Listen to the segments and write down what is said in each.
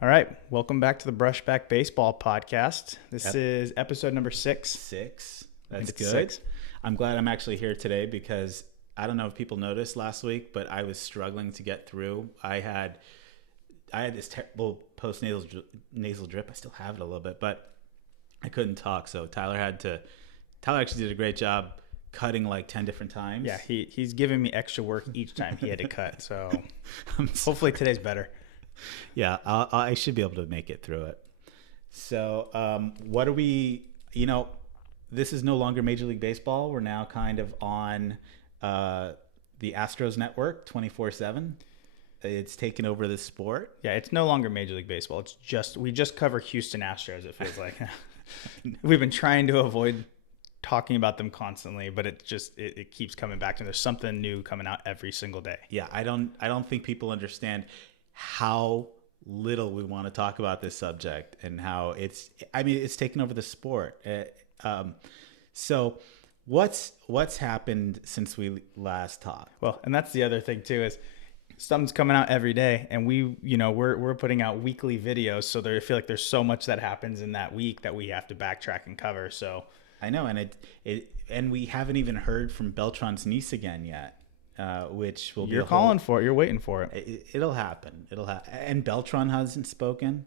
All right, welcome back to the Brushback Baseball Podcast. This Yep. is episode number 6. Six. I think That's it's good. 6. I'm glad I'm actually here today because I don't know if people noticed last week, but I was struggling to get through. I had this terrible nasal drip. I still have it a little bit, but I couldn't talk. So Tyler actually did a great job cutting like 10 different times. Yeah, he's giving me extra work each time he had to cut. So I'm hopefully today's better. Yeah, I should be able to make it through it. So, what are we? This is no longer Major League Baseball. We're now kind of on the Astros network 24/7. It's taken over the sport. Yeah, it's no longer Major League Baseball. We just cover Houston Astros, it feels like. We've been trying to avoid talking about them constantly, but it keeps coming back, and there's something new coming out every single day. Yeah, I don't think people understand how little we want to talk about this subject and how it's taken over the sport. So what's happened since we last talked? Well, and that's the other thing too is something's coming out every day, and we're putting out weekly videos. So I feel like there's so much that happens in that week that we have to backtrack and cover. So I know, and we haven't even heard from Beltran's niece again yet, which will be you're calling for it. You're waiting for it. It'll happen. It'll happen. And Beltran hasn't spoken.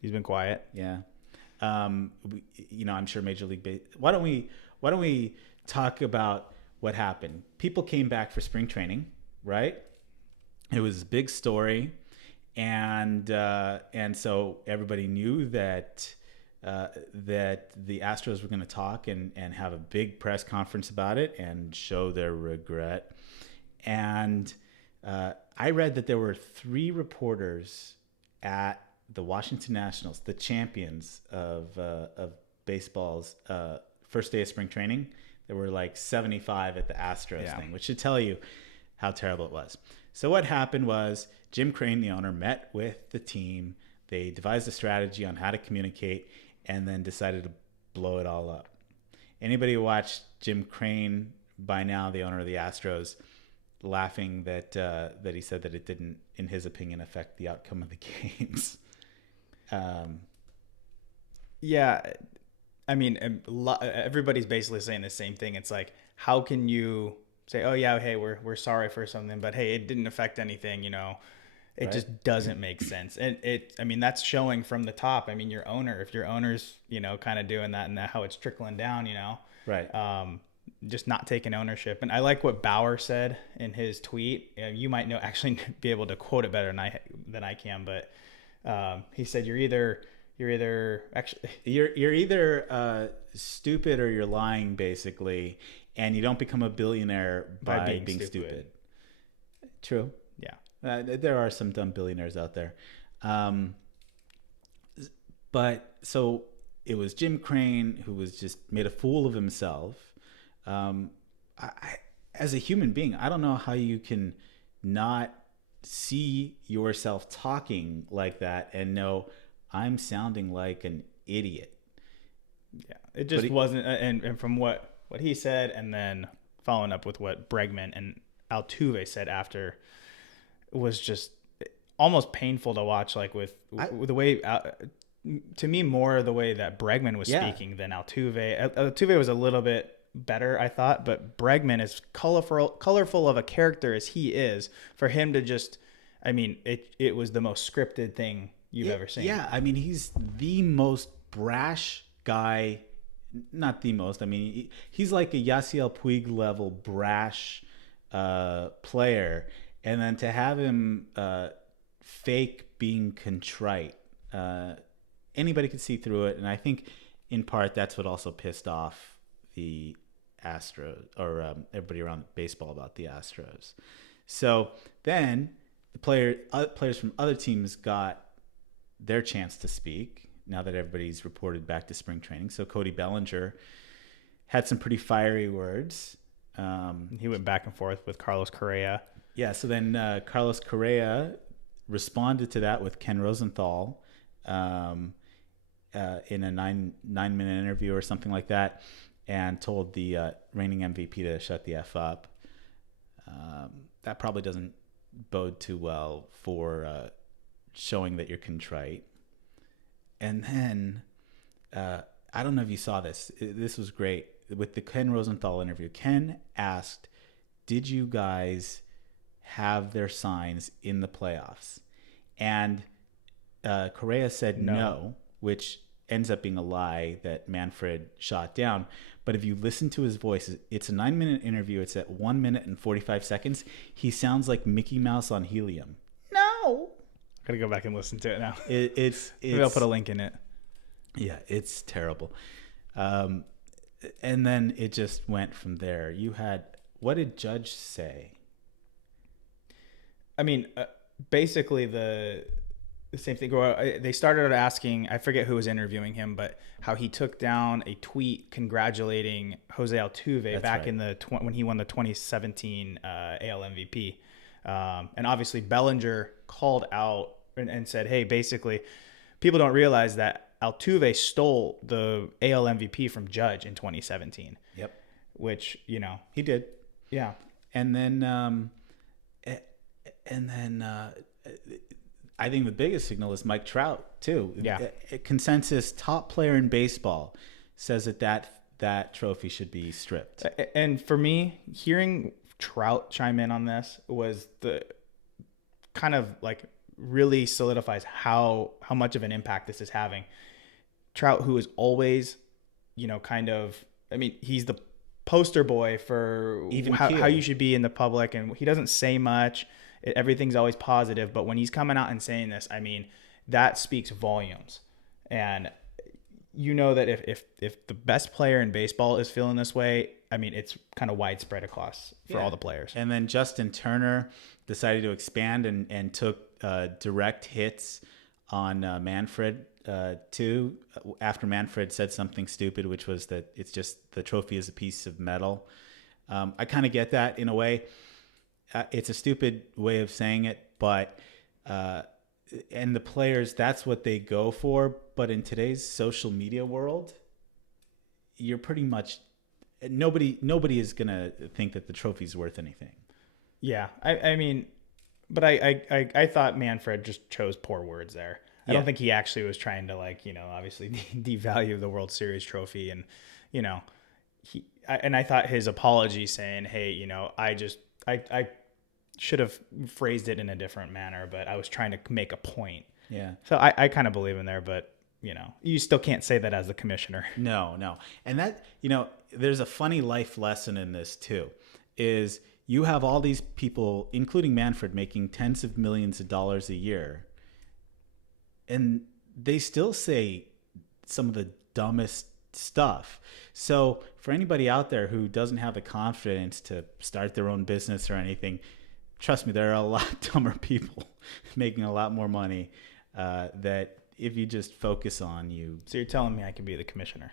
He's been quiet. Yeah. I'm sure Major League Why don't we talk about what happened? People came back for spring training, right? It was a big story, and so everybody knew that the Astros were going to talk and have a big press conference about it and show their regret. And I read that there were 3 reporters at the Washington Nationals, the champions of baseball's first day of spring training. There were like 75 at the Astros thing, which should tell you how terrible it was. So what happened was Jim Crane, the owner, met with the team. They devised a strategy on how to communicate and then decided to blow it all up. Anybody who watched Jim Crane by now, the owner of the Astros, laughing that he said that it didn't, in his opinion, affect the outcome of the games. Yeah, I mean, everybody's basically saying the same thing. It's like, how can you say, "Oh yeah, hey, we're sorry for something," but hey, it didn't affect anything, It just doesn't make sense. And that's showing from the top. I mean, if your owner's, kind of doing that and how it's trickling down, Right. Just not taking ownership. And I like what Bauer said in his tweet. You might actually be able to quote it better than I can, but he said, you're either stupid or you're lying, basically, and you don't become a billionaire by being stupid. True. Yeah. There are some dumb billionaires out there. But so it was Jim Crane who was just made a fool of himself. As a human being, I don't know how you can not see yourself talking like that and know I'm sounding like an idiot. Yeah. It just wasn't. And from what he said, and then following up with what Bregman and Altuve said after, was just almost painful to watch, like with the way, to me, more the way that Bregman was speaking than Altuve. Altuve was a little bit better, I thought, but Bregman, as colorful of a character as he is, for him to just, it was the most scripted thing you've ever seen. Yeah, he's the most brash guy. Not the most. He's like a Yasiel Puig level brash player. And then to have him fake being contrite, anybody could see through it. And I think in part that's what also pissed off the Astros, or everybody around baseball, about the Astros. So then the players from other teams got their chance to speak now that everybody's reported back to spring training. So Cody Bellinger had some pretty fiery words. He went back and forth with Carlos Correa. Yeah, so then Carlos Correa responded to that with Ken Rosenthal in a nine-minute interview or something like that, and told the reigning MVP to shut the F up. That probably doesn't bode too well for showing that you're contrite. And then, I don't know if you saw this. This was great. With the Ken Rosenthal interview, Ken asked, did you guys have their signs in the playoffs? And Correa said no, which ends up being a lie that Manfred shot down. But if you listen to his voice, it's a 9-minute interview. It's at 1 minute and 45 seconds. He sounds like Mickey Mouse on helium. No. I gotta go back and listen to it now. Maybe I'll put a link in it. Yeah, it's terrible. And then it just went from there. You had, what did Judge say? I mean, basically the same thing. They started asking, I forget who was interviewing him, but how he took down a tweet congratulating Jose Altuve back in when he won the 2017 AL MVP. And obviously Bellinger called out and said, hey, basically people don't realize that Altuve stole the AL MVP from Judge in 2017. Yep. Which, he did. Yeah. And then I think the biggest signal is Mike Trout too. Yeah. Consensus top player in baseball says that trophy should be stripped. And for me, hearing Trout chime in on this was the kind of like really solidifies how much of an impact this is having. Trout, who is always, he's the poster boy for how you should be in the public, and he doesn't say much. Everything's always positive, but when he's coming out and saying this, that speaks volumes. And that if the best player in baseball is feeling this way, it's kind of widespread across for all the players. And then Justin Turner decided to expand and took direct hits on Manfred too, after Manfred said something stupid, which was that it's just the trophy is a piece of metal. I kind of get that in a way. It's a stupid way of saying it, but and the players, that's what they go for. But in today's social media world, you're pretty much nobody is gonna think that the trophy's worth anything. Yeah, but I thought Manfred just chose poor words there. I don't think he actually was trying to obviously devalue the World Series trophy, and I thought his apology saying, hey, I should have phrased it in a different manner, but I was trying to make a point. Yeah. So I kind of believe in there, but you still can't say that as the commissioner. No. And that, there's a funny life lesson in this too, is you have all these people, including Manfred, making tens of millions of dollars a year, and they still say some of the dumbest stuff. So for anybody out there who doesn't have the confidence to start their own business or anything, trust me, there are a lot dumber people making a lot more money that if you just focus on you. So you're telling me I could be the commissioner?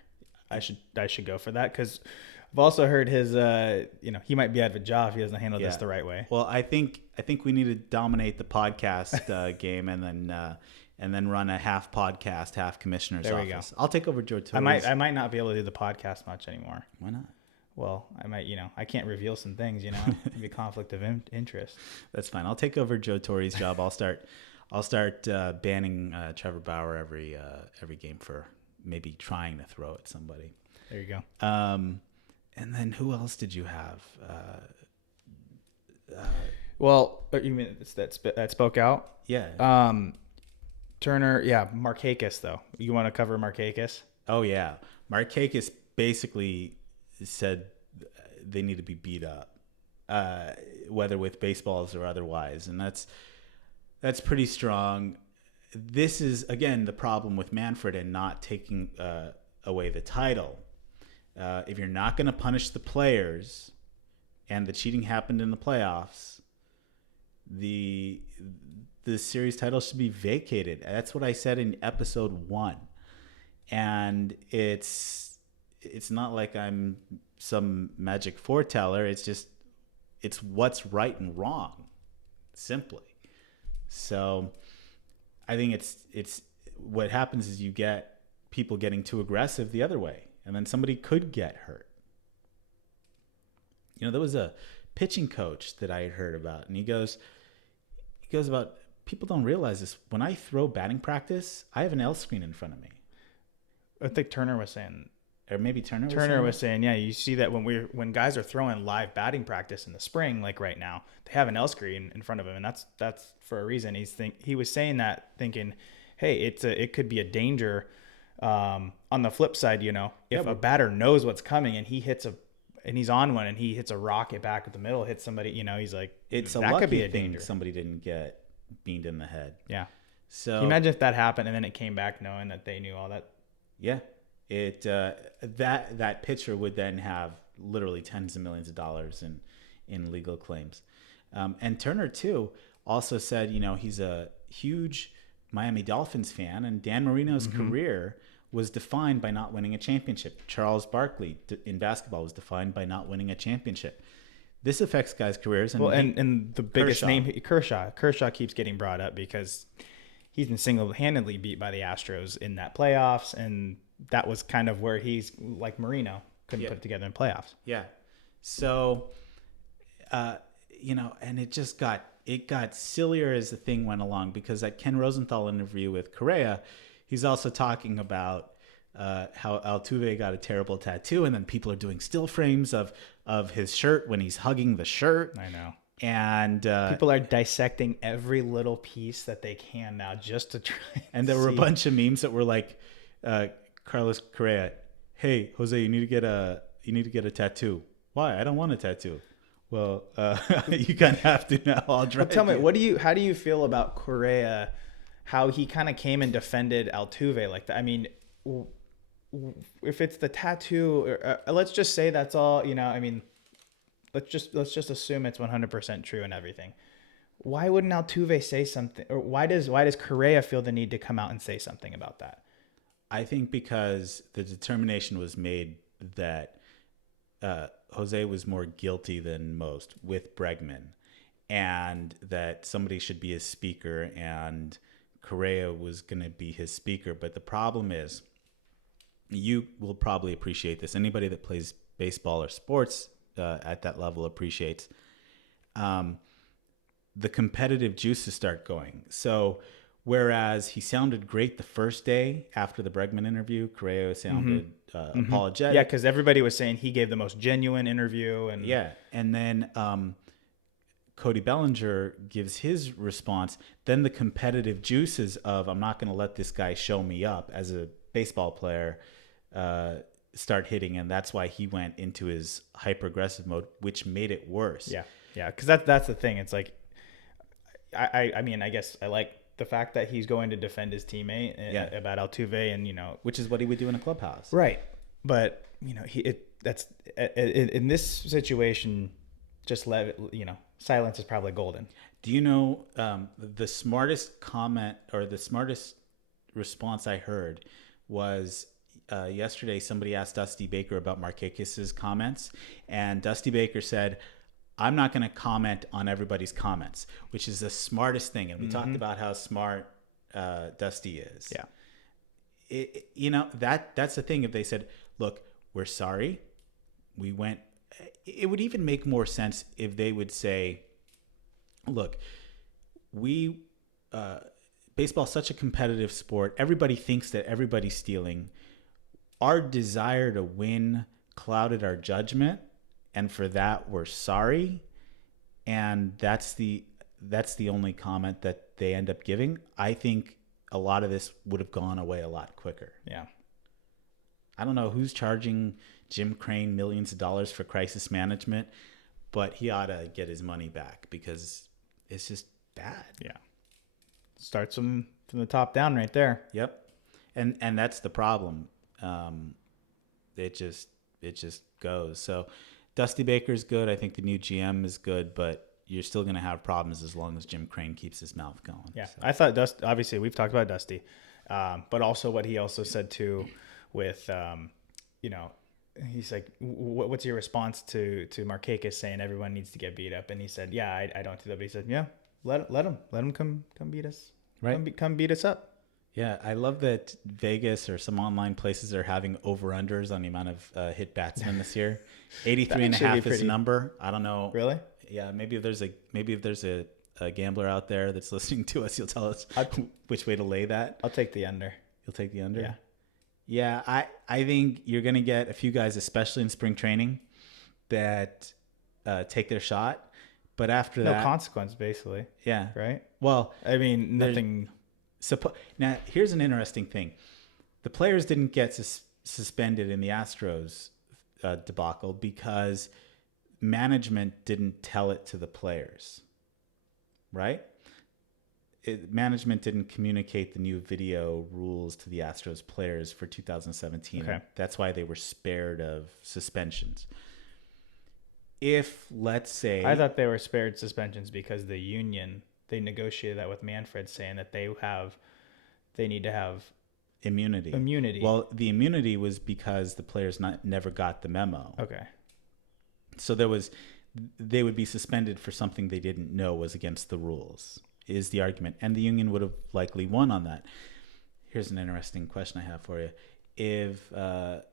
I should go for that, because I've also heard his he might be out of a job if he doesn't handle this the right way. Well, I think we need to dominate the podcast game and then run a half podcast, half commissioner's office. There we go. I'll take over Joe Torre's. I might not be able to do the podcast much anymore. Why not? Well, I might, I can't reveal some things, it'd be a conflict of interest. That's fine. I'll take over Joe Torre's job. I'll start banning Trevor Bauer every game for maybe trying to throw at somebody. There you go. And then who else did you have? Well, you mean that spoke out? Yeah. Turner, yeah. Markakis, though. You want to cover Markakis? Oh yeah, Markakis basically said they need to be beat up, whether with baseballs or otherwise, and that's pretty strong. This is again the problem with Manfred and not taking away the title. If you're not going to punish the players, and the cheating happened in the playoffs, the series title should be vacated. That's what I said in episode 1, and it's not like I'm some magic foreteller. It's what's right and wrong, simply. So I think it's what happens is you get people getting too aggressive the other way, and then somebody could get hurt. There was a pitching coach that I had heard about, and he goes about people don't realize this. When I throw batting practice, I have an L screen in front of me. I think Turner was saying, or maybe Turner was saying, yeah, you see that when guys are throwing live batting practice in the spring, like right now, they have an L screen in front of them, and that's for a reason. He was saying that thinking, hey, it could be a danger. On the flip side, if a batter knows what's coming and he's on one and he hits a rocket back at the middle, hits somebody, he's like, it's that could be a danger. Somebody didn't get beamed in the head. Yeah. So can you imagine if that happened and then it came back knowing that they knew all that? Yeah. It that pitcher would then have literally tens of millions of dollars in legal claims. And Turner too also said, he's a huge Miami Dolphins fan, and Dan Marino's career was defined by not winning a championship. Charles Barkley in basketball was defined by not winning a championship. This affects guys' careers. And the biggest name, Kershaw. Kershaw keeps getting brought up because he's been single-handedly beat by the Astros in that playoffs, and that was kind of where he's like Marino couldn't put it together in playoffs. Yeah. So, and it got sillier as the thing went along, because that Ken Rosenthal interview with Correa, he's also talking about how Altuve got a terrible tattoo, and then people are doing still frames of his shirt when he's hugging the shirt. I know. And people are dissecting every little piece that they can now just to try. And there were a bunch of memes that were like, Carlos Correa, hey Jose, you need to get a tattoo. Why? I don't want a tattoo. Well, you kind of have to now. I'll drive. Well, tell me, how do you feel about Correa? How he kind of came and defended Altuve like that? I mean, if it's the tattoo, let's just say that's all. Let's just assume it's 100% true and everything. Why wouldn't Altuve say something, or why does Correa feel the need to come out and say something about that? I think because the determination was made that Jose was more guilty than most with Bregman, and that somebody should be his speaker, and Correa was going to be his speaker. But the problem is, you will probably appreciate this. Anybody that plays baseball or sports at that level appreciates the competitive juices start going. So whereas he sounded great the first day after the Bregman interview, Correa sounded apologetic. Yeah, because everybody was saying he gave the most genuine interview. And then Cody Bellinger gives his response. Then the competitive juices of, I'm not going to let this guy show me up as a baseball player, start hitting. And that's why he went into his hyper-aggressive mode, which made it worse. Yeah, because that's the thing. It's like, I mean, I guess I like the fact that he's going to defend his teammate about Altuve, and which is what he would do in a clubhouse, right? But in this situation, just silence is probably golden. Do you know the smartest comment or the smartest response I heard was yesterday? Somebody asked Dusty Baker about Markakis's comments, and Dusty Baker said, I'm not going to comment on everybody's comments, which is the smartest thing. And we talked about how smart Dusty is. Yeah. That's the thing. If they said, look, we're sorry, we went, it would even make more sense if they would say, look, baseball is such a competitive sport. Everybody thinks that everybody's stealing. Our desire to win clouded our judgment, and for that we're sorry. And that's the only comment that they end up giving. I think a lot of this would have gone away a lot quicker. Yeah. I don't know who's charging Jim Crane millions of dollars for crisis management, but he ought to get his money back, because it's just bad. Yeah. Starts from the top down right there. Yep. And that's the problem. It just goes. So Dusty Baker's good. I think the new GM is good, but you're still going to have problems as long as Jim Crane keeps his mouth going. Yeah. So. I thought obviously we've talked about Dusty, but also what he also said too with, he's like, what's your response to Markakis saying everyone needs to get beat up? And he said, yeah, I don't do that. But he said, yeah, let him come beat us. Right. Come beat us up. Yeah, I love that Vegas or some online places are having over-unders on the amount of hit batsmen this year. 83.5 is the number. I don't know. Really? Yeah, maybe if there's a gambler out there that's listening to us, you'll tell us which way to lay that. I'll take the under. You'll take the under? Yeah. Yeah, I think you're going to get a few guys, especially in spring training, that take their shot. But after that... No consequence, basically. Yeah. Right? Well... I mean, nothing... Now, here's an interesting thing. The players didn't get suspended in the Astros debacle because management didn't tell it to the players. Right? Management didn't communicate the new video rules to the Astros players for 2017. Okay. That's why they were spared of suspensions. If, let's say... I thought they were spared suspensions because the union, they negotiated that with Manfred, saying that they need to have... Immunity. Well, the immunity was because the players never got the memo. Okay. So they would be suspended for something they didn't know was against the rules, is the argument. And the union would have likely won on that. Here's an interesting question I have for you. If, the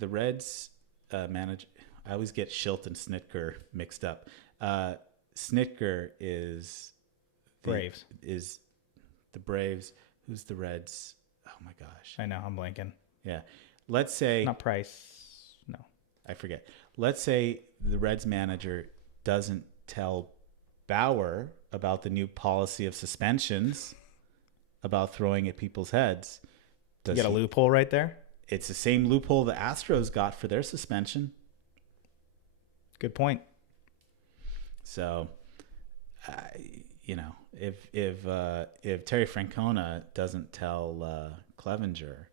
Reds manage... I always get Schilt and Snitker mixed up. Snitker is... Braves. Is the Braves... Who's the Reds? Oh, my gosh. I know. I'm blanking. Yeah. Let's say... Not Price. No. I forget. Let's say the Reds manager doesn't tell Bauer about the new policy of suspensions, about throwing at people's heads. You got a loophole right there? It's the same loophole the Astros got for their suspension. Good point. So, if Terry Francona doesn't tell Clevenger,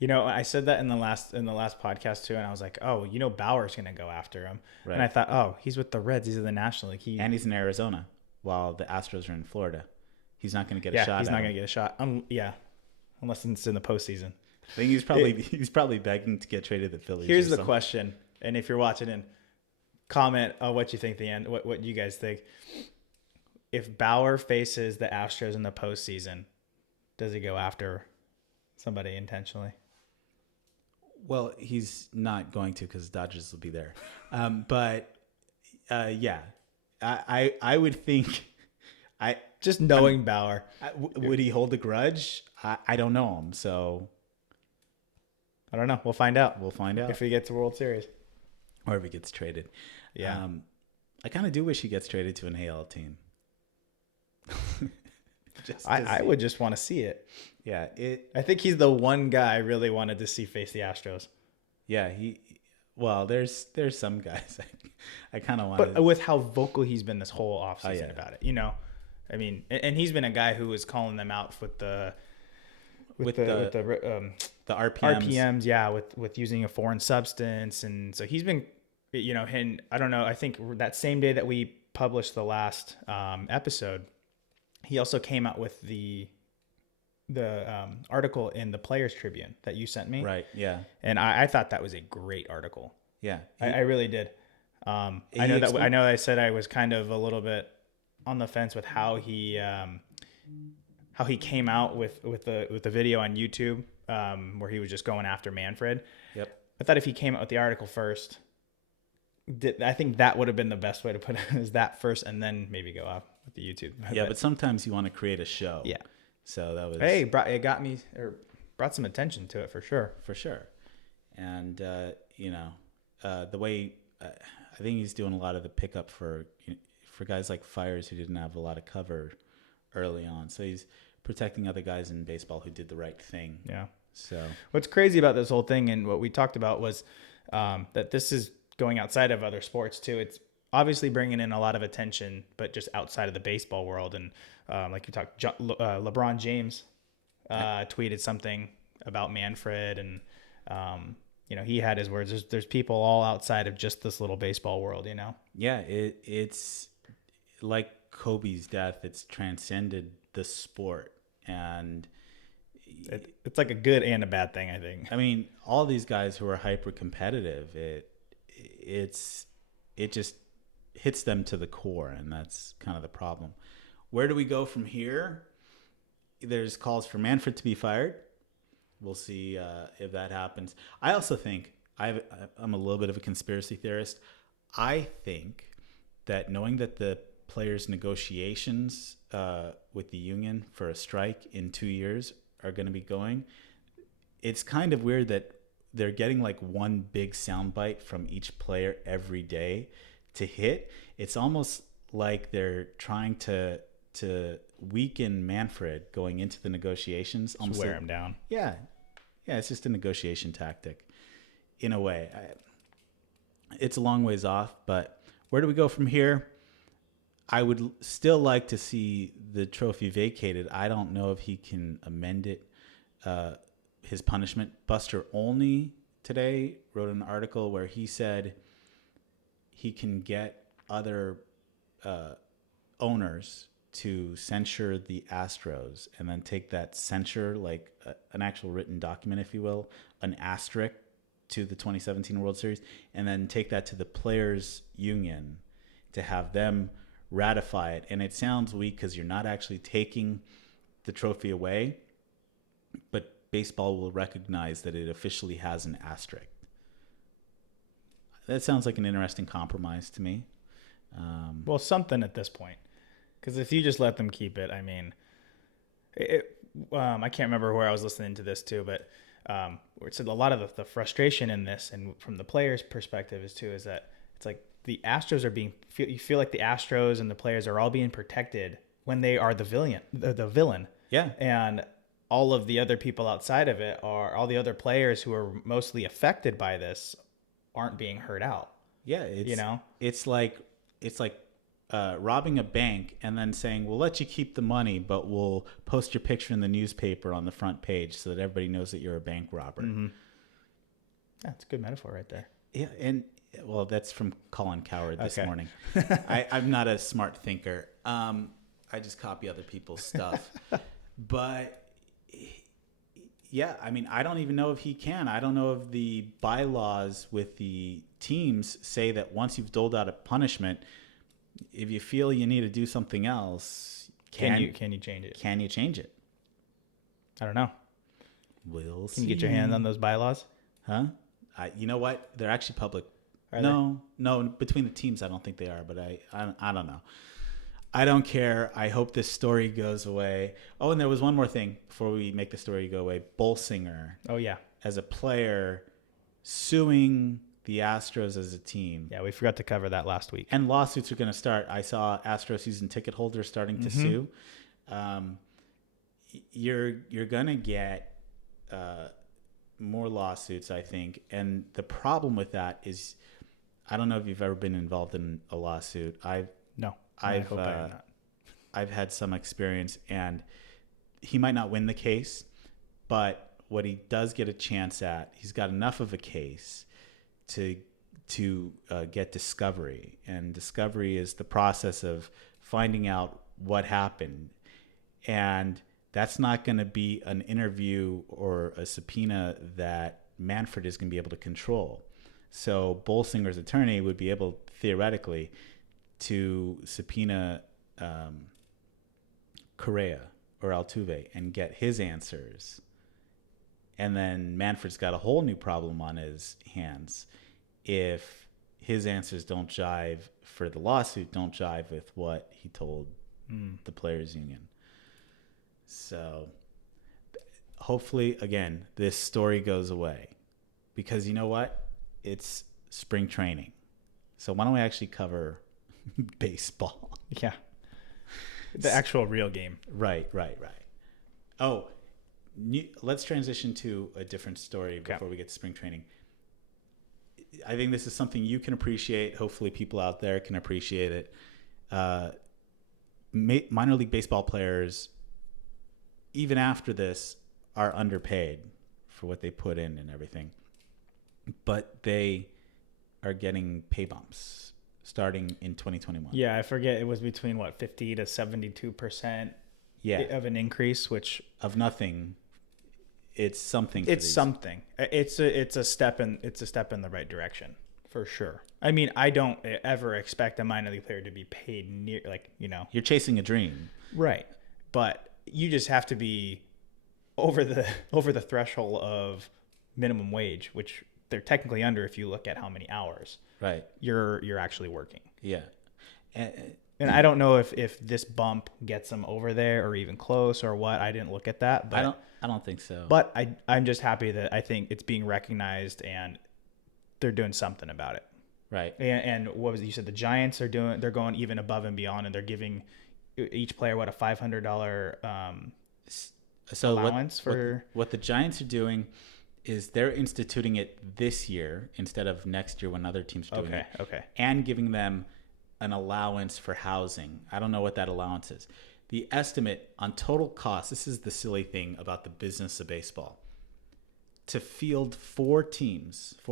I said that in the last podcast too, and I was like, oh, Bauer's gonna go after him, right. And I thought, oh, he's with the Reds, he's in the National League, and he's in Arizona while the Astros are in Florida. He's not going to get a shot. He's not going to get a shot. Unless it's in the postseason. I think he's probably begging to get traded to the Phillies. Here's the question, and if you're watching in, comment on what you think what you guys think. If Bauer faces the Astros in the postseason, does he go after somebody intentionally? Well, he's not going to because Dodgers will be there. But I would think. Just knowing Bauer, would he hold a grudge? I don't know him, so I don't know. We'll find out. If he gets a World Series, or if he gets traded. Yeah, I kind of do wish he gets traded to an AL team. I would just want to see it. Yeah, I think he's the one guy I really wanted to see face the Astros. Yeah, there's some guys I kind of want. But with how vocal he's been this whole offseason about it, I mean, and he's been a guy who was calling them out with the RPMs, yeah, with using a foreign substance, and so he's been, and I don't know. I think that same day that we published the last episode, he also came out with the article in the Players Tribune that you sent me. Right. Yeah. And I thought that was a great article. Yeah. I really did. I know I said I was kind of a little bit on the fence with how he came out with the video on YouTube, where he was just going after Manfred. Yep. I thought if he came out with the article first, I think that would have been the best way to put it, is that first, and then maybe go off with the YouTube. Yeah, but sometimes you want to create a show. Yeah. So that was... Hey, brought some attention to it for sure. For sure. And, the way... I think he's doing a lot of the pickup for guys like Fires who didn't have a lot of cover early on. So he's protecting other guys in baseball who did the right thing. Yeah. So what's crazy about this whole thing, and what we talked about, was that this is going outside of other sports too. It's obviously bringing in a lot of attention, but just outside of the baseball world. And like you talked, LeBron James tweeted something about Manfred, and he had his words. There's people all outside of just this little baseball world. Yeah, it's like Kobe's death. It's transcended the sport, and it's like a good and a bad thing, I think. I mean, all these guys who are hyper competitive, it just hits them to the core, and that's kind of the problem. Where do we go from here? There's calls for Manfred to be fired. We'll see if that happens. I also think I'm a little bit of a conspiracy theorist. I think that knowing that the players' negotiations with the union for a strike in 2 years are going to be going, it's kind of weird that they're getting like one big soundbite from each player every day to hit. It's almost like they're trying to weaken Manfred going into the negotiations. Almost wear him down. Yeah. Yeah, it's just a negotiation tactic in a way. It's a long ways off, but where do we go from here? I would still like to see the trophy vacated. I don't know if he can amend it, his punishment. Buster Olney today wrote an article where he said he can get other owners to censure the Astros and then take that censure, like an actual written document, if you will, an asterisk to the 2017 World Series, and then take that to the Players Union to have them ratify it. And it sounds weak because you're not actually taking the trophy away, but baseball will recognize that it officially has an asterisk. That sounds like an interesting compromise to me. Well, something at this point. Because if you just let them keep it, I mean, I can't remember where I was listening to this too, but where it said a lot of the frustration in this, and from the players' perspective is that it's like the Astros are you feel like the Astros and the players are all being protected when they are the villain. Yeah. And all of the other people outside of it are all the other players who are mostly affected by this aren't being heard out. Yeah. It's like robbing a bank and then saying, we'll let you keep the money, but we'll post your picture in the newspaper on the front page so that everybody knows that you're a bank robber. Mm-hmm. That's a good metaphor right there. Yeah. And well, that's from Colin Cowherd this morning. I'm not a smart thinker. I just copy other people's stuff. But yeah, I mean, I don't even know if he can. I don't know if the bylaws with the teams say that once you've doled out a punishment, if you feel you need to do something else, can you change it? Can you change it? I don't know. We'll see. Can you get your hands on those bylaws? Huh? You know what? They're actually public. Are no, between the teams, I don't think they are, but I don't know. I don't care. I hope this story goes away. Oh, and there was one more thing before we make the story go away. Bolsinger. Oh, yeah. As a player suing the Astros as a team. Yeah, we forgot to cover that last week. And lawsuits are going to start. I saw Astros season ticket holders starting to sue. You're going to get more lawsuits, I think. And the problem with that is, I don't know if you've ever been involved in a lawsuit. No. I hope I am not. I've had some experience, and he might not win the case, but what he does get a chance at, he's got enough of a case to get discovery. And discovery is the process of finding out what happened. And that's not going to be an interview or a subpoena that Manfred is going to be able to control. So Bolsinger's attorney would be able, theoretically, to subpoena Correa or Altuve and get his answers. And then Manfred's got a whole new problem on his hands if his answers don't jive for the lawsuit, don't jive with what he told the Players Union. So hopefully, again, this story goes away, because you know what? It's spring training. So why don't we actually cover baseball? Yeah. The actual real game. Right. Oh, let's transition to a different story before we get to spring training. I think this is something you can appreciate. Hopefully people out there can appreciate it. Minor league baseball players, even after this, are underpaid for what they put in and everything. But they are getting pay bumps starting in 2021. Yeah, I forget. It was between 50 to 72% of an increase, which of nothing. It's something. It's something. It's a step in the right direction for sure. I mean, I don't ever expect a minor league player to be paid near You're chasing a dream, right? But you just have to be over the threshold of minimum wage, which they're technically under if you look at how many hours right, you're actually working. Yeah, And I don't know if this bump gets them over there or even close or what. I didn't look at that, but I don't think so. But I'm just happy that I think it's being recognized and they're doing something about it. Right. And what was it? You said the Giants they're going even above and beyond, and they're giving each player what, a $500 allowance for what the Giants are doing is they're instituting it this year instead of next year when other teams are doing it. Okay. And giving them an allowance for housing. I don't know what that allowance is. The estimate on total cost, this is the silly thing about the business of baseball. To field 4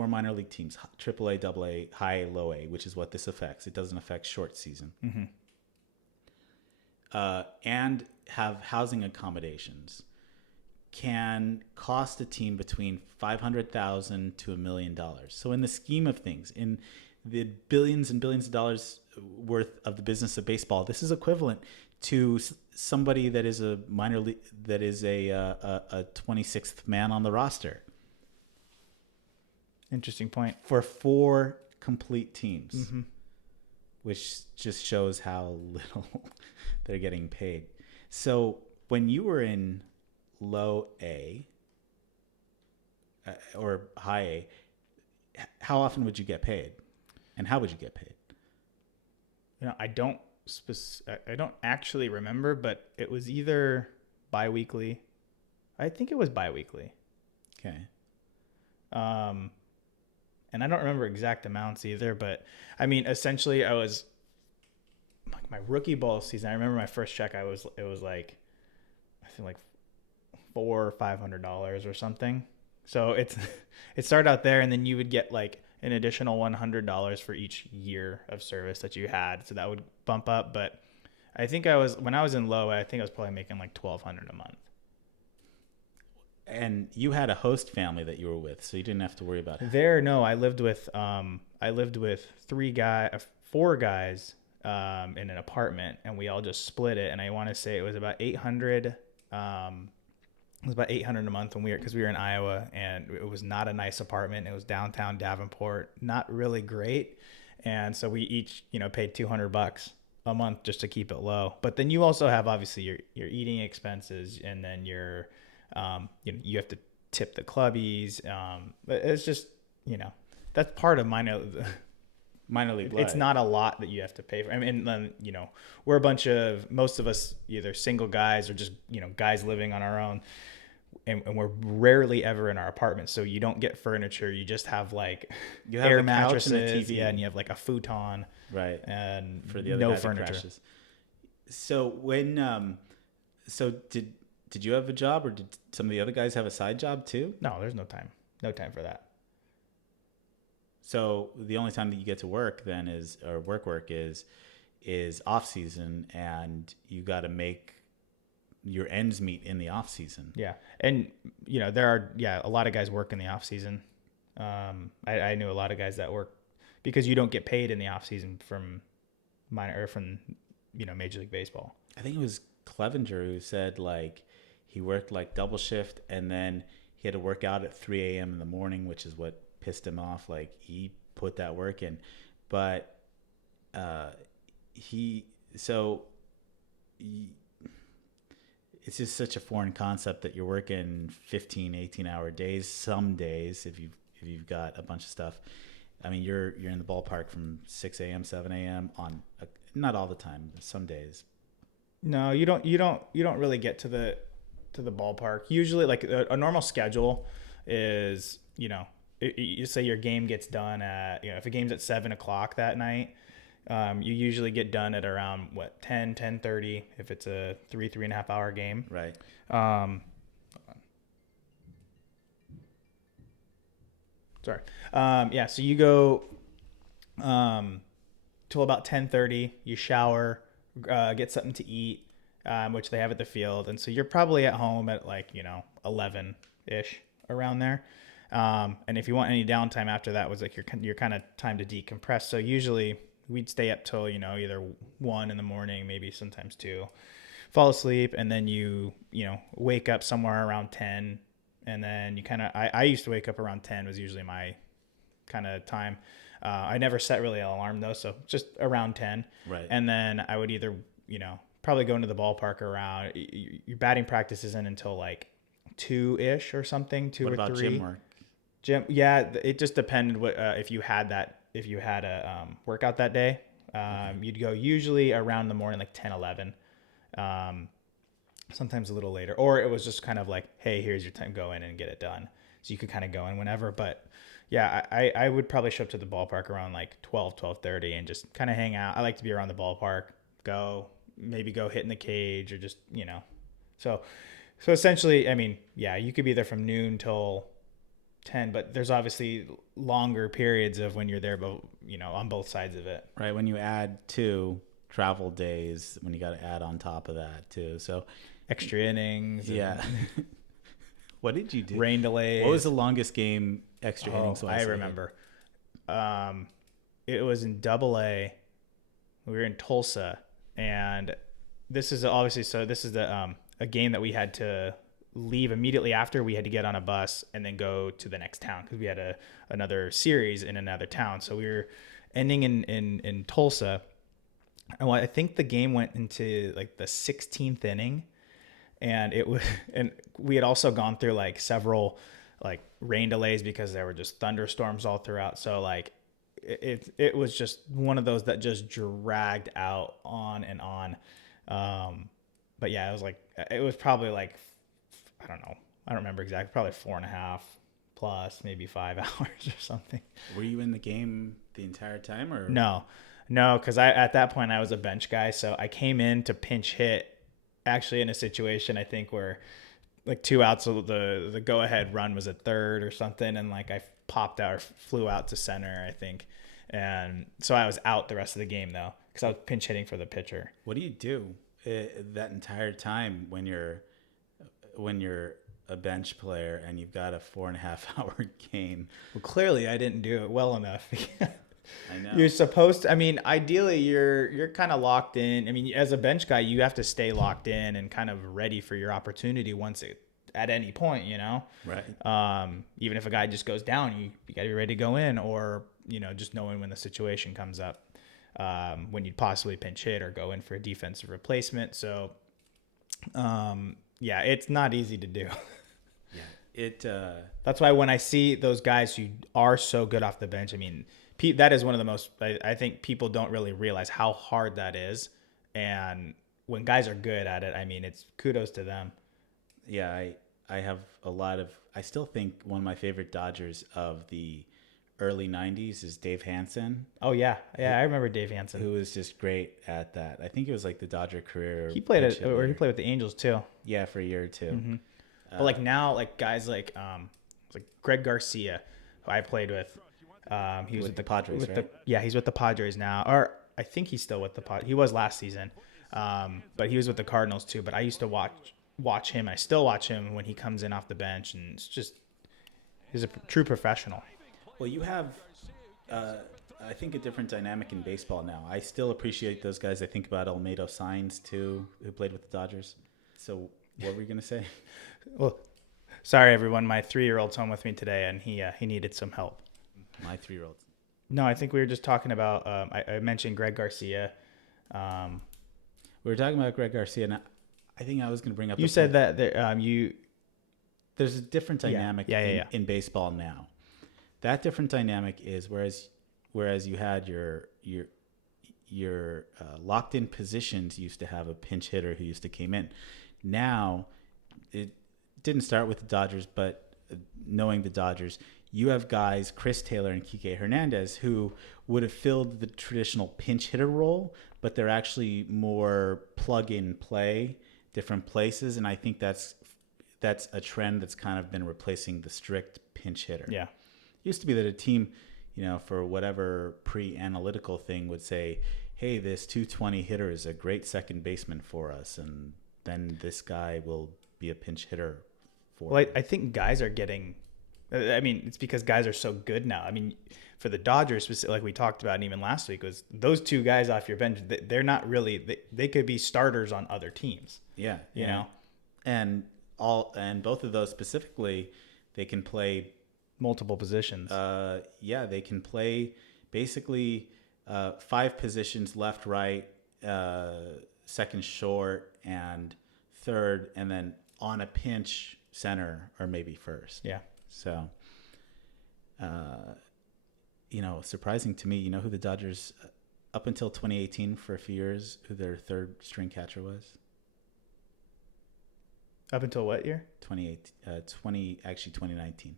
minor league teams, AAA, AA, high A, low A, which is what this affects. It doesn't affect short season. Mm-hmm. And have housing accommodations can cost a team between $500,000 to $1 million. So in the scheme of things, in the billions and billions of dollars worth of the business of baseball, this is equivalent to somebody that is a minor league, that is a 26th man on the roster. Interesting point. For 4 complete teams, Mm-hmm. which just shows how little they're getting paid. So when you were in low A or high A, how often would you get paid, and how would you get paid? I don't actually remember, but it was either biweekly. I think it was biweekly. Okay. And I don't remember exact amounts either, but I mean, essentially I was like my rookie ball season. I remember my first check. It was like, I think like $400 or $500 or something. So it started out there, and then you would get like an additional $100 for each year of service that you had. So that would bump up. But I think when I was in low, I think I was probably making like $1,200 a month. And you had a host family that you were with, so you didn't have to worry about it. No, I lived with 4 guys in an apartment, and we all just split it. And I want to say it was about $800. It was about $800 a month because we were in Iowa, and it was not a nice apartment. It was downtown Davenport, not really great, and so we each paid $200 a month just to keep it low. But then you also have obviously your eating expenses, and then your you have to tip the clubbies. But it's just that's part of minor league life. It's not a lot that you have to pay for. I mean, then we're most of us either single guys or just guys living on our own. And we're rarely ever in our apartment, so you don't get furniture. You just have air mattresses, and a TV. And you have like a futon, right? And for the other no furniture. So when, did you have a job, or did some of the other guys have a side job too? No, there's no time for that. So the only time that you get to work then is off season, and you got to make your ends meet in the off season. Yeah. And there are a lot of guys work in the off season. I knew a lot of guys that work because you don't get paid in the off season from Major League Baseball. I think it was Clevenger who said he worked double shift, and then he had to work out at 3 a.m. in the morning, which is what pissed him off. He put that work in, but it's just such a foreign concept that you're working 15, 18-hour days. Some days, if you've got a bunch of stuff, I mean, you're in the ballpark from 6 a.m., 7 a.m. on not all the time, but some days. No, you don't really get to the ballpark. Usually, a normal schedule is you say your game gets done at if a game's at 7:00 that night. You usually get done at around 10:30 if it's a 3.5 hour game. Right. Sorry. So you go till about 10:30. You shower, get something to eat, which they have at the field, and so you're probably at home at 11-ish around there. And if you want any downtime after that, was your kind of time to decompress. So usually we'd stay up till either 1 in the morning, maybe sometimes 2, fall asleep, and then you wake up somewhere around 10, and then you I used to wake up around 10 was usually my kind of time. I never set really an alarm though, so just around 10. Right. And then I would either, probably go into the ballpark around. Your batting practice isn't until like 2-ish or something, 2 What or about 3. gym work? Gym, yeah, it just depended what if you had a workout that day. You'd go usually around the morning, like 10, 11. Sometimes a little later, or it was just kind of like, hey, here's your time, go in and get it done. So you could kind of go in whenever. But yeah, I would probably show up to the ballpark around like 12:30 and just kind of hang out. I like to be around the ballpark, maybe go hit in the cage or just, so essentially, I mean, yeah, you could be there from noon till 10, but there's obviously longer periods of when you're there, but on both sides of it. Right. When you add 2 travel days, when you got to add on top of that too. So Extra innings. yeah. What did you do? Rain delays. What was the longest game extra innings? I remember. It was in Double-A. We were in Tulsa, and this is the a game that we had to leave immediately after. We had to get on a bus and then go to the next town because we had another series in another town. So we were ending in Tulsa. And I think the game went into like the 16th inning, and we had also gone through like several like rain delays because there were just thunderstorms all throughout. So like it was just one of those that just dragged out on and on. But yeah, it was probably like, I don't know. I don't remember exactly. Probably 4.5 plus maybe 5 hours or something. Were you in the game the entire time or? No, because at that point I was a bench guy, so I came in to pinch hit. Actually, in a situation I think where like 2 outs, so the go ahead run was at third or something, and like I popped out or flew out to center, I think, and so I was out the rest of the game though because I was pinch hitting for the pitcher. What do you do that entire time when you're a bench player and you've got a 4.5 hour game? Well, clearly I didn't do it well enough. I know. You're supposed to, I mean, ideally you're kind of locked in. I mean, as a bench guy, you have to stay locked in and kind of ready for your opportunity at any point, Right. Even if a guy just goes down, you got to be ready to go in, or, just knowing when the situation comes up, when you'd possibly pinch hit or go in for a defensive replacement. So, yeah, it's not easy to do. Yeah. That's why when I see those guys who are so good off the bench, I mean, that is one of the most, I think people don't really realize how hard that is. And when guys are good at it, I mean, it's kudos to them. Yeah, I have I still think one of my favorite Dodgers of the early 90s is Dave Hansen. Oh, yeah. Yeah, I remember Dave Hansen. Who was just great at that. I think it was like the Dodger career. He played with the Angels too. Yeah, for a year or two. Mm-hmm. But like now, like guys like Greg Garcia, who I played with. He was with the Padres, right? He's with the Padres now. Or I think he's still with the Padres. He was last season. But he was with the Cardinals too. But I used to watch him. I still watch him when he comes in off the bench, and he's a true professional. Well, you have, I think, a different dynamic in baseball now. I still appreciate those guys. I think about Olmedo Saenz too, who played with the Dodgers. So what were you gonna say? Well, sorry everyone. My 3-year-old's home with me today, and he needed some help. My 3-year-old. No, I think we were just talking about. I mentioned Greg Garcia. We were talking about Greg Garcia, and I think I was going to bring up. You said that there's a different dynamic in baseball now. That different dynamic is whereas you had your locked in positions used to have a pinch hitter who used to came in. Now it didn't start with the Dodgers, but knowing the Dodgers, you have guys, Chris Taylor and Kike Hernandez, who would have filled the traditional pinch hitter role, but they're actually more plug and play, different places. And I think that's a trend that's kind of been replacing the strict pinch hitter. Yeah. It used to be that a team, for whatever pre-analytical thing would say, hey, this 220 hitter is a great second baseman for us. And then this guy will be a pinch hitter for Well, I think guys are getting... I mean, it's because guys are so good now. I mean, for the Dodgers, like we talked about, and even last week, was those 2 guys off your bench. They're not really. They could be starters on other teams. Yeah, you know, and both of those specifically, they can play multiple positions. They can play basically 5 positions: left, right, second, short, and third, and then on a pinch, center or maybe first. Yeah. So, surprising to me. You know who the Dodgers, up until 2018 for a few years, who their third string catcher was? Up until what year? 2019.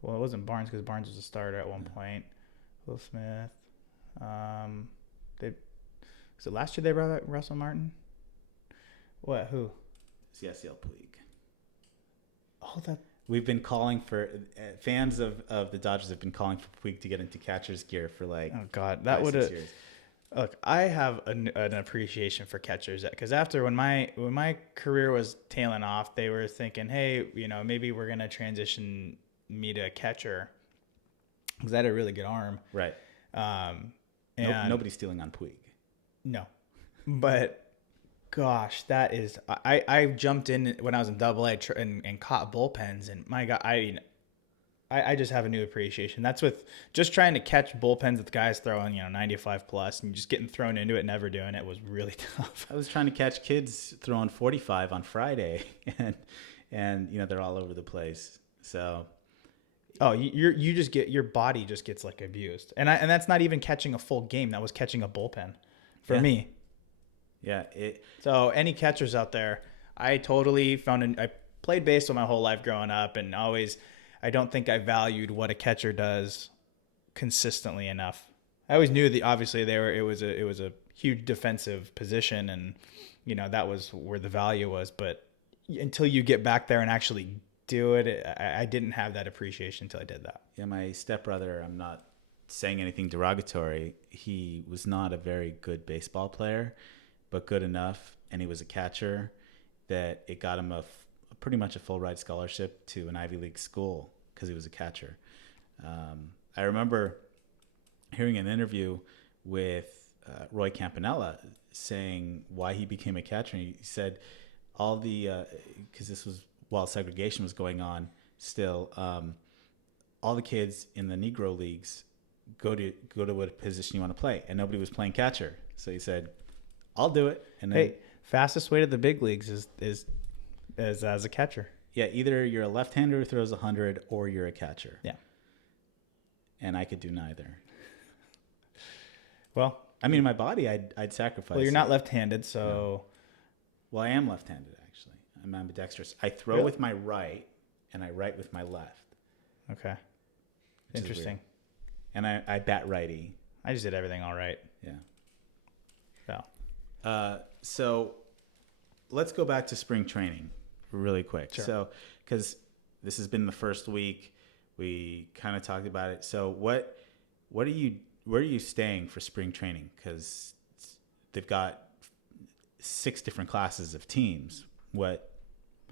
Well, it wasn't Barnes because Barnes was a starter at one point. Will Smith. Was it last year they brought back Russell Martin? What? Who? It's Yasiel Puig. Oh, that. We've been calling for fans of the Dodgers have been calling for Puig to get into catcher's gear for like. Oh God, that would have. Look, I have an appreciation for catchers because after when my career was tailing off, they were thinking, hey, maybe we're gonna transition me to a catcher because I had a really good arm. Right. And nobody's stealing on Puig. No, but gosh, that is I jumped in when I was in AA and caught bullpens, and my God, I just have a new appreciation. That's with just trying to catch bullpens with guys throwing 95 plus, and just getting thrown into it, never doing it was really tough. I was trying to catch kids throwing 45 on Friday, and they're all over the place. So. Oh, you just get your body just gets like abused, and that's not even catching a full game. That was catching a bullpen, for me. Yeah. So any catchers out there, I totally I played baseball my whole life growing up, and always, I don't think I valued what a catcher does consistently enough. I always knew that obviously it was a huge defensive position, and that was where the value was. But until you get back there and actually do it, I didn't have that appreciation until I did that. Yeah, my stepbrother, I'm not saying anything derogatory, he was not a very good baseball player, but good enough, and he was a catcher, that it got him pretty much a full ride scholarship to an Ivy League school because he was a catcher. I remember hearing an interview with Roy Campanella saying why he became a catcher. He said because this was while segregation was going on still, all the kids in the Negro leagues go to what position you want to play, and nobody was playing catcher. So he said, I'll do it. And then, fastest way to the big leagues is as a catcher. Yeah, either you're a left-hander who throws 100 or you're a catcher. Yeah. And I could do neither. Well, I mean, my body, I'd sacrifice. Well, you're not left-handed, so. No. Well, I am left-handed, actually. I'm ambidextrous. I throw with my right, and I write with my left. Okay. Interesting. And I bat righty. I just did everything all right. Yeah. So let's go back to spring training really quick. Sure. So, because this has been the first week, we kind of talked about it. So where are you staying for spring training? Because they've got 6 different classes of teams. Where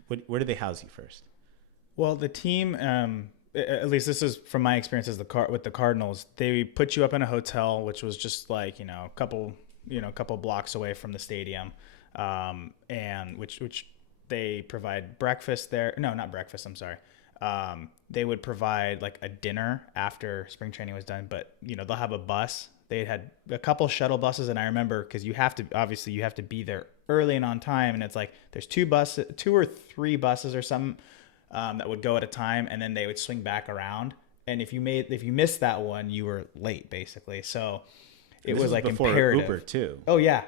do they house you first? Well, the team, at least this is from my experience with the Cardinals, they put you up in a hotel, which was just like, a couple blocks away from the stadium. And which they provide breakfast there. No, not breakfast. I'm sorry. They would provide like a dinner after spring training was done, but they'll have a bus. They had a couple shuttle buses, and I remember because you have to be there early and on time, and it's like there's 2 or 3 buses or something that would go at a time, and then they would swing back around. And if you missed that one, you were late basically. So it was like before imperative. Uber too. Oh yeah,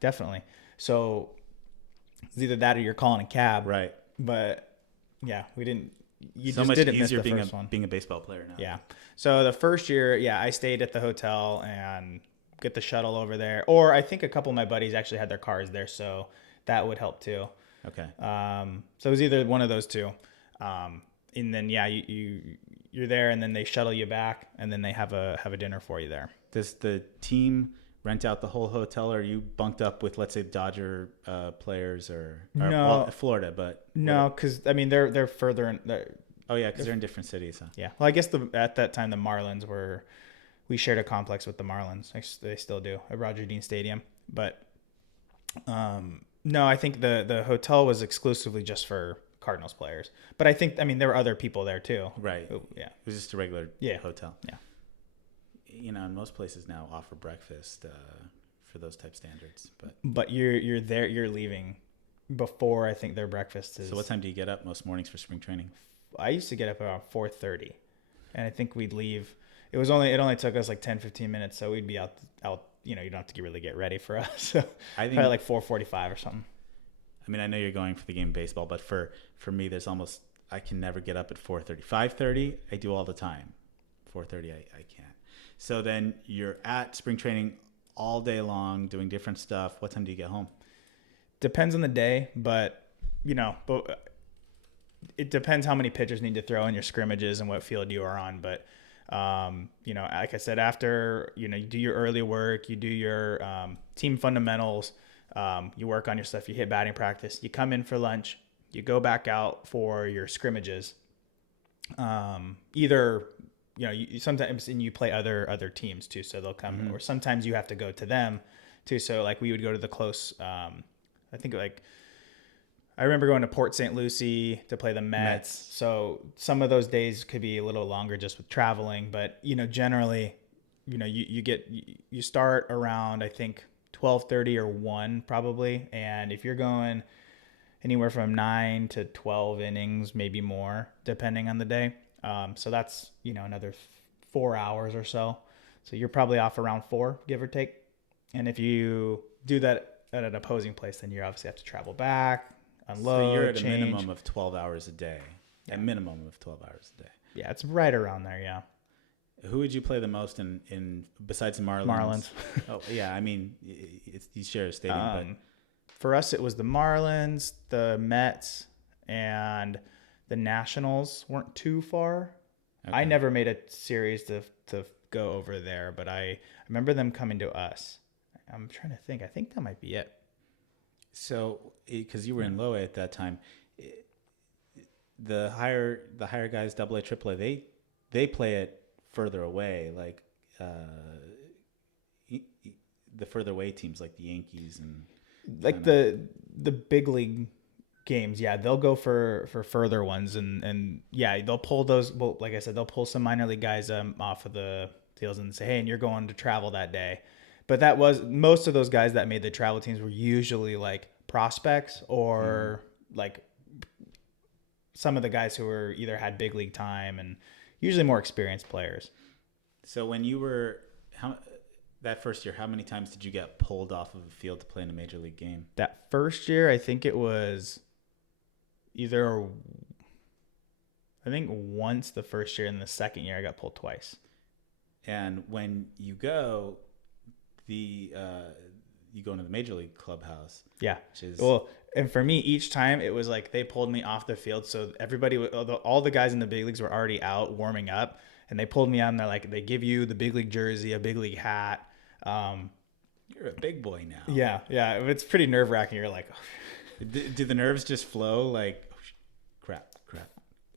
definitely. So it's either that or you're calling a cab, right? But yeah, we didn't. You so just much didn't easier miss the first one. Being a baseball player now. Yeah. So the first year, I stayed at the hotel and get the shuttle over there. Or I think a couple of my buddies actually had their cars there, so that would help too. Okay. So it was either one of those two. And then you're there, and then they shuttle you back, and then they have a dinner for you there. Does the team rent out the whole hotel, or are you bunked up with, let's say, Dodger players or no, Florida? But no, because I mean they're further in. Oh yeah, because they're in different cities, huh? Yeah. Well, I guess at that time the Marlins we shared a complex with the Marlins. They still do at Roger Dean Stadium, but no, I think the hotel was exclusively just for Cardinals players. But I mean there were other people there too. Right. Yeah. It was just a regular hotel. Yeah. and most places now offer breakfast for those type standards. But you're there. You're leaving before I think their breakfast is. So what time do you get up most mornings for spring training? I used to get up around 4:30, and I think we'd leave. It only took us like 10-15 minutes, so we'd be out. You don't have to really get ready for us. So I think probably like 4:45 or something. I mean, I know you're going for the game of baseball, but for me, I can never get up at 4:30. 5:30, I do all the time. 4:30, I can't. So then you're at spring training all day long doing different stuff. What time do you get home? Depends on the day, but it depends how many pitchers need to throw in your scrimmages and what field you are on. But like I said, after you do your early work, you do your team fundamentals, you work on your stuff, you hit batting practice, you come in for lunch, you go back out for your scrimmages. Either you sometimes, and you play other teams too, so they'll come, or sometimes you have to go to them too. So like we would go to the close. I think I remember going to Port St. Lucie to play the Mets. So some of those days could be a little longer just with traveling, but generally, you start around I think 12:30 or 1 probably, and if you're going anywhere from 9 to 12 innings, maybe more, depending on the day. So that's another 4 hours or so. So you're probably off around 4, give or take. And if you do that at an opposing place, then you obviously have to travel back, unload, so you're at change. a minimum of 12 hours a day. Yeah. A minimum of 12 hours a day. Yeah, it's right around there. Yeah. Who would you play the most in besides the Marlins? Marlins. Oh yeah, I mean, you share a stadium, but for us it was the Marlins, the Mets, and the Nationals weren't too far. Okay. I never made a series to go over there, but I remember them coming to us. I'm trying to think. I think that might be it. So, because you were in low A at that time, the higher guys, AA, AAA, they play it further away, like the further away teams, like the Yankees and like the big league games. Yeah, they'll go for further ones, and yeah, they'll pull those. Well, like I said, they'll pull some minor league guys off of the deals and say, hey, and you're going to travel that day. But that was most of those guys that made the travel teams were usually like prospects or like some of the guys who were either had big league time and usually more experienced players. So when you were that first year, how many times did you get pulled off of the field to play in a major league game? That first year, I think it was once the first year, and the second year I got pulled twice. And when you go, you go into the major league clubhouse. Yeah. And for me, each time it was like they pulled me off the field. So all the guys in the big leagues were already out warming up, and they pulled me out, and they're like, they give you the big league jersey, a big league hat. You're a big boy now. Yeah. Yeah. It's pretty nerve wracking. You're like, oh. Do the nerves just flow like, oh, crap.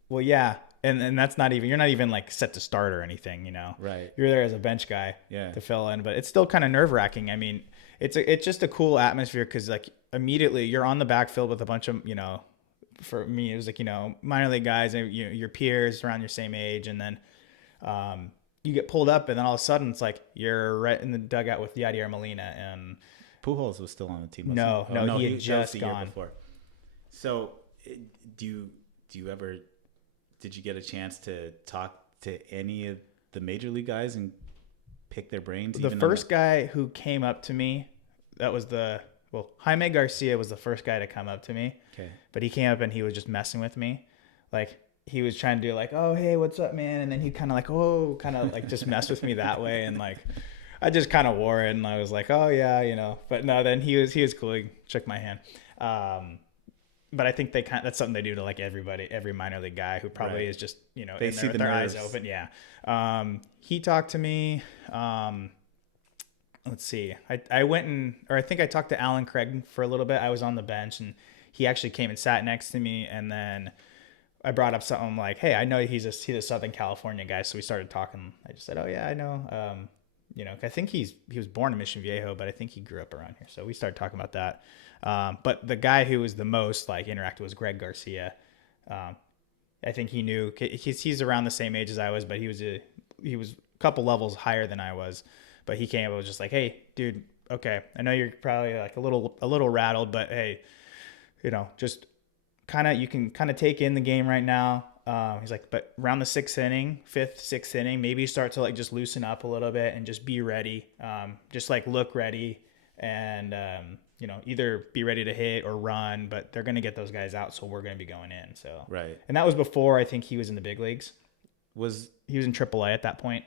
Well, yeah. And that's you're not even like set to start or anything, Right. You're there as a bench guy to fill in, but it's still kind of nerve wracking. I mean, it's just a cool atmosphere because like immediately you're on the backfield with a bunch of, for me, it was like, minor league guys and your peers around your same age. And then you get pulled up and then all of a sudden it's like you're right in the dugout with Yadier Molina, and Pujols was still on the team. No, he had just gone. Before. So did you get a chance to talk to any of the major league guys and pick their brains? The first guy who came up to me, that was Jaime Garcia was the first guy to come up to me. Okay. But he came up and he was just messing with me. Like he was trying to do like, oh, hey, what's up, man? And then he kind of like just mess with me that way. And like, I just kind of wore it and I was like, oh yeah, but no, then he was cool. He shook my hand. But I think that's something they do to like every minor league guy who probably is just, they see their eyes open. Yeah. He talked to me. Let's see. I went I think I talked to Alan Craig for a little bit. I was on the bench and he actually came and sat next to me. And then I brought up something like, hey, I know he's a Southern California guy. So we started talking. I just said, oh yeah, I know. I think he was born in Mission Viejo, but I think he grew up around here. So we started talking about that. But the guy who was the most like interactive was Greg Garcia. I think he knew he's around the same age as I was, but he was couple levels higher than I was, but he came and was just like, hey, dude, okay, I know you're probably like a little rattled, but hey, just you can kind of take in the game right now. He's like, but around the fifth, sixth inning, maybe start to like just loosen up a little bit and just be ready. Just like look ready and, either be ready to hit or run, but they're going to get those guys out. So we're going to be going in. So, right. And that was before I think he was in the big leagues. He was in AAA at that point,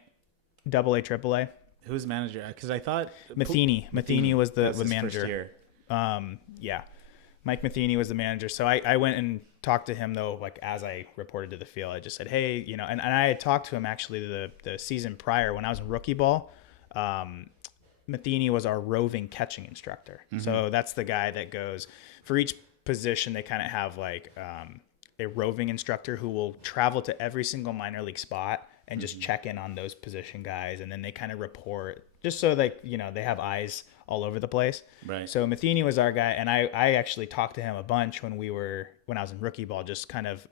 AA, AAA. Who's manager? Because I thought Matheny was the his manager. First year. Yeah. Mike Matheny was the manager. So I went and talked to him though, like as I reported to the field, I just said, hey, and I had talked to him actually the season prior when I was in rookie ball. Matheny was our roving catching instructor. Mm-hmm. So that's the guy that goes for each position. They kind of have like a roving instructor who will travel to every single minor league spot and just check in on those position guys. And then they kind of report just so they have eyes all over the place. Right. So Matheny was our guy. And I actually talked to him a bunch when I was in rookie ball, just kind of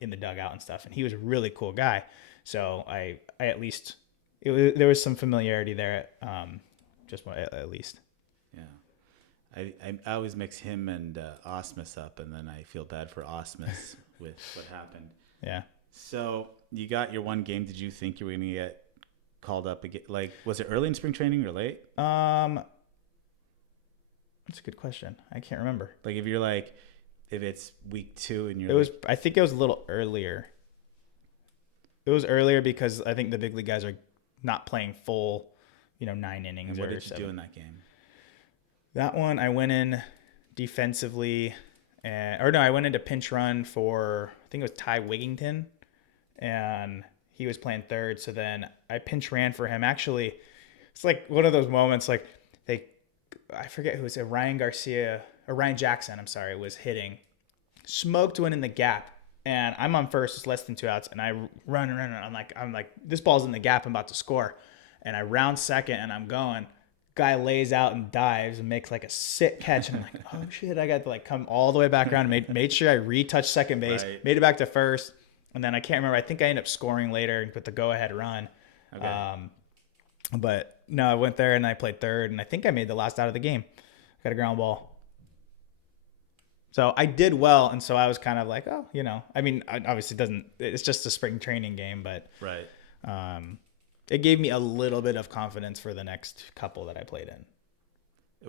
in the dugout and stuff. And he was a really cool guy. So I at least, there was some familiarity there. At least. Yeah. I always mix him and Osmus up, and then I feel bad for Osmus with what happened. Yeah. So you got your one game. Did you think you were going to get called up again? Like, was it early in spring training or late? That's a good question. I can't remember. Like if it's week 2 and I think it was a little earlier. It was earlier because I think the big league guys are not playing full, 9 innings. And what did you 7. do in that game? That one, I went in defensively, I went into pinch run for, I think it was Ty Wigington, and he was playing third. So then I pinch ran for him. Actually, it's like one of those moments, like I forget who it was, Ryan Jackson, I'm sorry, was hitting, smoked one in the gap. And I'm on first, it's less than 2 outs, and I run. I'm like, this ball's in the gap, I'm about to score. And I round second, and I'm going. Guy lays out and dives and makes like a sick catch. And I'm like, oh shit, I got to like come all the way back around and made sure I retouched second base, right. Made it back to first. And then I can't remember, I think I ended up scoring later with the go-ahead run. Okay. But no, I went there and I played third, and I think I made the last out of the game. Got a ground ball. So I did well, and so I was kind of like, oh, I mean, obviously it's just a spring training game, but right. It gave me a little bit of confidence for the next couple that I played in.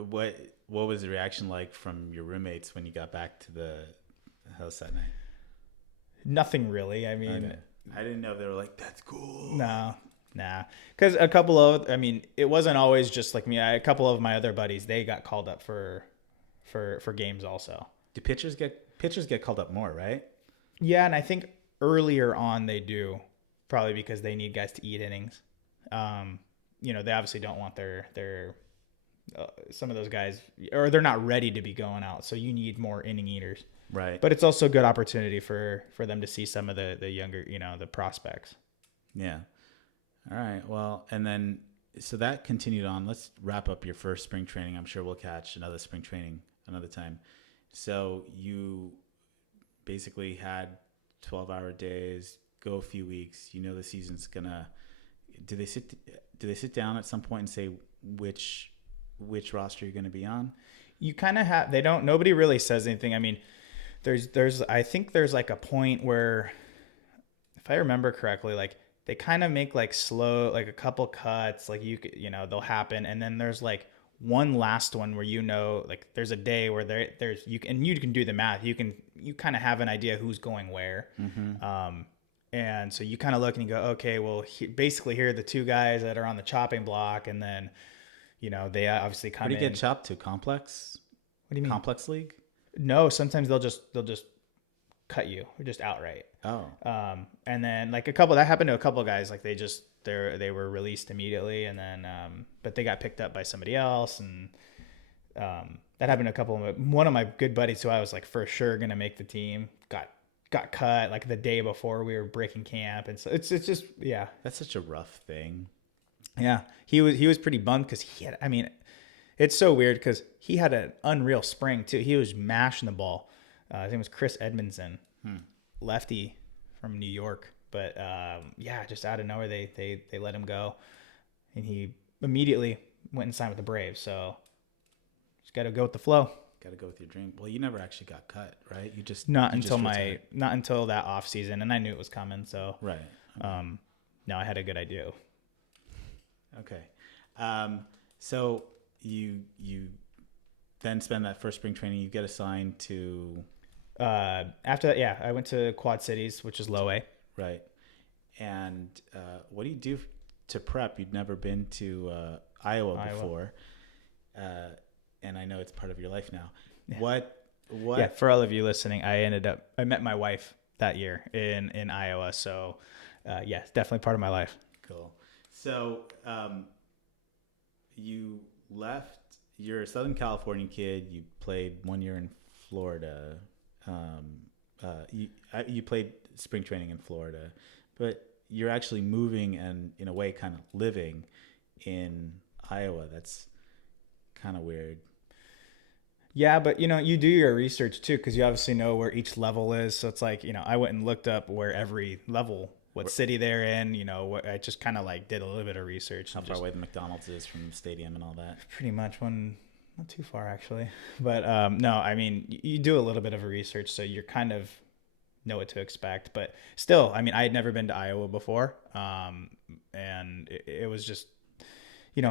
What was the reaction like from your roommates when you got back to the house that night? Nothing really. I mean, okay. I didn't know they were like, that's cool. No, nah. Because it wasn't always just like me. A couple of my other buddies, they got called up for games also. Do pitchers get called up more, right? Yeah, and I think earlier on they do, probably because they need guys to eat innings. They obviously don't want their some of those guys, or they're not ready to be going out. So you need more inning eaters. Right. But it's also a good opportunity for them to see some of the younger, the prospects. Yeah. All right. Well, and then, so that continued on. Let's wrap up your first spring training. I'm sure we'll catch another spring training another time. So you basically had 12-hour days, go a few weeks. The season's gonna. Do they sit down at some point and say which roster you're going to be on? You kind of have. They don't. Nobody really says anything. I mean, I think there's like a point where, if I remember correctly, like they kind of make like slow, like a couple cuts, like they'll happen, and then there's like one last one where like there's a day where you can do the math. You kind of have an idea who's going where. Mm-hmm. And so you kind of look and you go, okay, well, basically here are the 2 guys that are on the chopping block, and then, they obviously come in. What do you get chopped to? Complex? What do you mean? Complex league? No, sometimes they'll just cut you, or just outright. Oh. And then like that happened to a couple of guys, like they were released immediately, and then but they got picked up by somebody else, and that happened to a couple of one of my good buddies who I was like for sure gonna make the team got cut like the day before we were breaking camp, and so it's just, yeah, that's such a rough thing. Yeah, he was pretty bummed because it's so weird because he had an unreal spring too. He was mashing the ball. His name was Chris Edmondson, lefty from New York. But yeah, just out of nowhere, they let him go, and he immediately went and signed with the Braves. So just got to go with the flow. Got to go with your dream. Well, you never actually got cut, right? Not until that off season, and I knew it was coming. So right. Okay. No, I had a good idea. Okay. So you then spend that first spring training. You get assigned to. After that, yeah, I went to Quad Cities, which is low A. Right. And what do you do to prep? You'd never been to Iowa before. And I know it's part of your life now. Yeah. What? Yeah, for all of you listening, I met my wife that year in Iowa. So, yeah, it's definitely part of my life. Cool. So, you left, you're a Southern California kid. You played 1 year in Florida. You played spring training in Florida, but you're actually moving and in a way kind of living in Iowa. That's kind of weird. Yeah, but you do your research too, because you obviously know where each level is. So it's like, I went and looked up where every level, what city they're in. I just kind of like did a little bit of research. How far away the McDonald's is from the stadium and all that. Pretty much not too far actually. But no, I mean, you do a little bit of a research, so you're kind of know what to expect. But still, I mean, I had never been to Iowa before, and it was just, I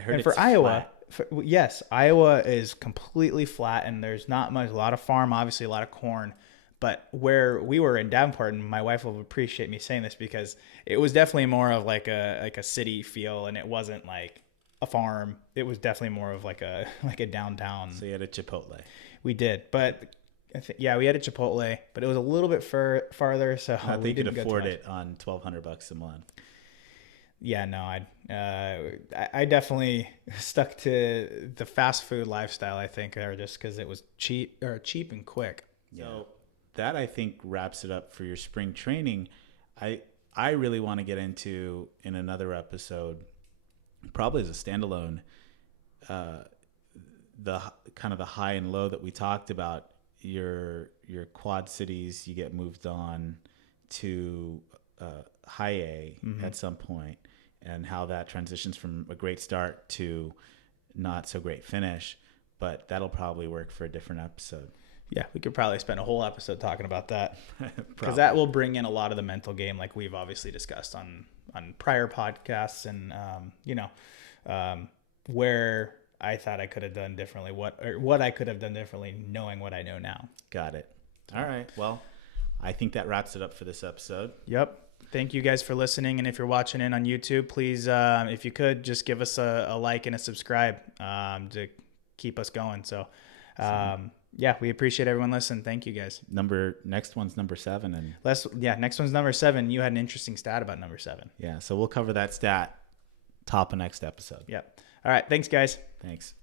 heard and it's for Iowa. flat. Yes, Iowa is completely flat, and there's not much, a lot of farm, obviously a lot of corn. But where we were in Davenport, and my wife will appreciate me saying this, because it was definitely more of like a city feel, and it wasn't like a farm. It was definitely more of like a downtown. So you had a Chipotle. We did, but we had a Chipotle, but it was a little bit farther. So I think you could afford it on $1,200 a month. Yeah, no, I definitely stuck to the fast food lifestyle, I think, or just because it was cheap and quick. Yeah. So that, I think, wraps it up for your spring training. I really want to get into, in another episode, probably as a standalone, the kind of the high and low that we talked about. Your Quad Cities, you get moved on to high A at some point, and how that transitions from a great start to not so great finish. But that'll probably work for a different episode. Yeah, we could probably spend a whole episode talking about that, because that will bring in a lot of the mental game, like we've obviously discussed on prior podcasts, and where I thought I could have done differently, what I could have done differently, knowing what I know now. Got it. All right. Well, I think that wraps it up for this episode. Yep. Thank you guys for listening. And if you're watching in on YouTube, please, if you could, just give us a like and a subscribe to keep us going. So, yeah, we appreciate everyone listening. Thank you guys. Next one's number 7. And next one's number 7. You had an interesting stat about number 7. Yeah. So we'll cover that stat top of next episode. Yep. All right. Thanks, guys. Thanks.